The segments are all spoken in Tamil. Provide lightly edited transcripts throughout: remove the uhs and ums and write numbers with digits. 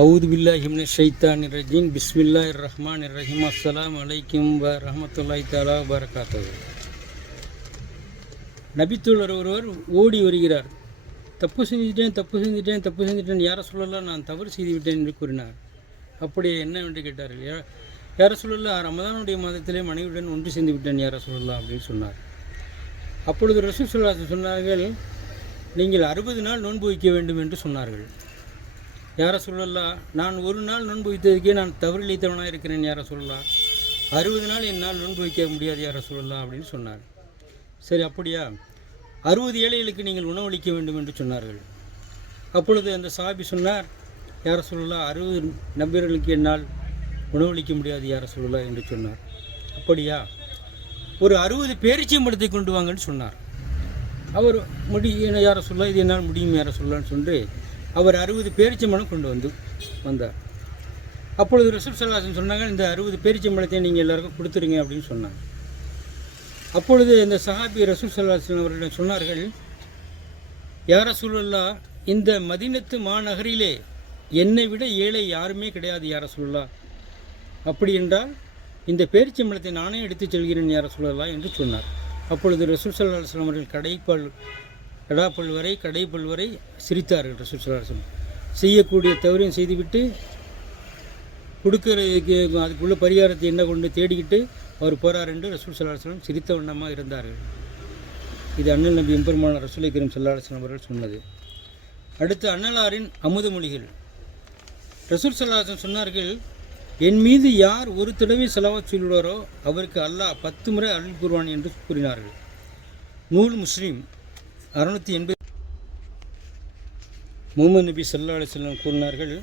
அவுது பில்லாஹி மினஷ் ஷைத்தானிர் ரஜீம் பிஸ்மில்லாஹிர் ரஹ்மானிர் ரஹீம் அஸ்ஸலாமு அலைக்கும் வ ரஹ்மத்துல்லாஹி தஆலா வ பரகாத்துஹு. நபித்தோழர் ஒருவர் ஓடி வருகிறார். தப்பு செஞ்சிட்டேன் யார சொல்லலாம், நான் தவறு செய்துவிட்டேன் என்று கூறினார். அப்படியே என்ன என்று கேட்டார்கள். யார சொல்லலாம், ரமதானுடைய மாதத்திலே மனைவியுடன் ஒன்று சேர்ந்து விட்டேன் யார சொல்லலாம் அப்படின்னு சொன்னார். அப்பொழுது ரசூல் ஸல்லல்லாஹு அலைஹி வஸல்லம் சொன்னார்கள், நீங்கள் 60 நாள் நோன்பு வைக்க வேண்டும் என்று சொன்னார்கள். யார சொல்லலாம், நான் ஒரு நாள் நோன்பு வைத்ததுக்கே நான் தவறிழைத்தவனாக இருக்கிறேன் யார சொல்லலாம், 60 நாள் என்னால் நோன்பு வைக்க முடியாது யார சொல்லலாம் அப்படின்னு சொன்னார். சரி அப்படியா, 60 ஏழைகளுக்கு நீங்கள் உணவளிக்க வேண்டும் என்று சொன்னார்கள். அப்பொழுது அந்த சஹாபி சொன்னார், யார சொல்லலாம், 60 நபர்களுக்கு என்னால் உணவளிக்க முடியாது யார சொல்லலாம் என்று சொன்னார். அப்படியா, ஒரு 60 பேரிச்சம்பழத்தை கொண்டு வாங்கன்னு சொன்னார். அவர் யார சொல்லலாம், இது என்னால் முடியும் யார சொல்லலான்னு சொல்லி அவர் 60 பேரிச்சம்பழம் கொண்டு வந்தார். அப்பொழுது ரசூல் ஸல்லல்லாஹு அலைஹி வஸல்லம் சொன்னாங்க, இந்த 60 பேரிச்சம்பழத்தை நீங்கள் எல்லாருக்கும் கொடுத்துருங்க அப்படின்னு சொன்னாங்க. அப்பொழுது இந்த சஹாபி ரசூல் ஸல்லல்லாஹு அலைஹி வஸல்லம் அவர்களிடம் சொன்னார்கள், யா ரசூலல்லாஹ், இந்த மதீனத்து மாநகரிலே என்னை விட ஏழை யாருமே கிடையாது யா ரசூலல்லாஹ். அப்படி என்றால் இந்த பேரிச்சம்பழத்தை நானே எடுத்துச் செல்கிறேன் யா ரசூலல்லாஹ் என்று சொன்னார். அப்பொழுது ரசூல் ஸல்லல்லாஹு அலைஹி வஸல்லம் அவர்கள் கடைப்பல் வரை சிரித்தார்கள். ரசூல் ஸல்லல்லாஹு அலைஹி வஸல்லம் செய்யக்கூடிய தவறையும் செய்துவிட்டு கொடுக்கறதுக்கு அதுக்குள்ள பரிகாரத்தை என்ன கொண்டு தேடிக்கிட்டு அவர் போகிறார் என்று ரசூல் ஸல்லல்லாஹு அலைஹி வஸல்லம் சிரித்த வண்ணமாக இருந்தார்கள். இது அண்ணல் நபி எம்பெருமானார் ரசூலை கரீம் ஸல்லல்லாஹு அலைஹி வஸல்லம் அவர்கள் சொன்னது. அடுத்து அண்ணலாரின் அமுத மொழிகள். ரசூல் ஸல்லல்லாஹு அலைஹி வஸல்லம் சொன்னார்கள், என் மீது யார் ஒரு தடவை ஸலவாத் சொல்லுவாரோ அவருக்கு அல்லாஹ் 10 முறை அருள் கூறுவான் என்று கூறினார்கள். நூல் முஸ்லீம் 680. முஹம்மது நபி ஸல்லல்லாஹு அலைஹி வஸல்லம் கூறினார்கள்,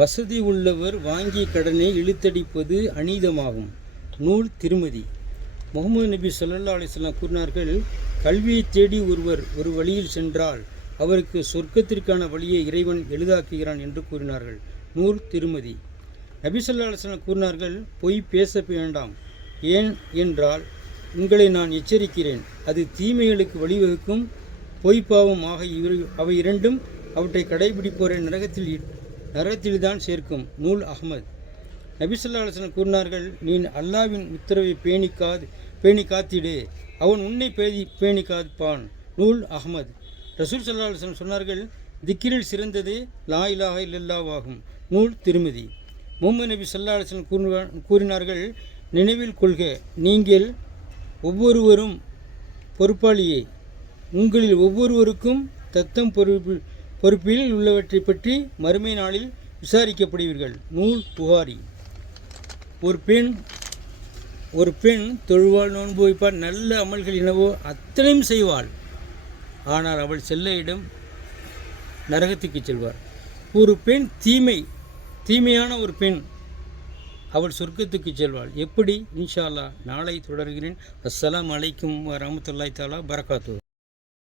வசதி உள்ளவர் வாங்கிய கடனை இழுத்தடிப்பது அநீதமாகும். நூல் திருமதி. முஹம்மது நபி ஸல்லல்லாஹு அலைஹி வஸல்லம் கூறினார்கள், கல்வியை தேடி ஒருவர் ஒரு வழியில் சென்றால் அவருக்கு சொர்க்கத்திற்கான வழியை இறைவன் எளிதாக்குகிறான் என்று கூறினார்கள். நூல் திருமதி. நபி ஸல்லல்லாஹு அலைஹி வஸல்லம் கூறினார்கள், பொய் பேச வேண்டாம், ஏன் என்றால் உங்களை நான் எச்சரிக்கிறேன், அது தீமைகளுக்கு வழிவகுக்கும். பொய்ப்பாவம் ஆக அவை இரண்டும் அவற்றை கடைபிடிப்போரை நரகத்தில்தான் சேர்க்கும். நூல் அஹ்மத். நபி ஸல்லல்லாஹு அலைஹி வஸல்லம் கூறினார்கள், நீ அல்லாஹ்வின் உத்தரவை பேணி காத்திடு, அவன் உன்னை பேணி காப்பான். நூல் அஹ்மத். ரசூல் ஸல்லல்லாஹு அலைஹி வஸல்லம் சொன்னார்கள், திக்கிரில் சிறந்தது லா இலாஹா இல்லல்லாஹ் ஆகும். நூல் திருமதி. முஹம்மது நபி ஸல்லல்லாஹு அலைஹி வஸல்லம் கூறினார்கள், நினைவில் கொள்க, நீங்கள் ஒவ்வொருவரும் பொறுப்பாளியே, உங்களில் ஒவ்வொருவருக்கும் தத்தம் பொறுப்பில் உள்ளவற்றை பற்றி மறுமை நாளில் விசாரிக்கப்படுவீர்கள். நூல் புகாரி. ஒரு பெண் தொழுவாள், நோன்பு வைப்பாள், நல்ல அமல்கள் என்னவோ அத்தனையும் செய்வாள். ஆனால் அவள் செல்ல இடம் நரகத்துக்கு செல்வார். ஒரு பெண் தீமையான ஒரு பெண், அவள் சொர்க்கத்துக்கு செல்வாள். எப்படி? இன்ஷா அல்லாஹ் நாளை தொடர்கிறேன். அஸ்ஸலாமு அலைக்கும் வ ரஹ்மத்துல்லாஹி தஆலா பரகாத்துஹு.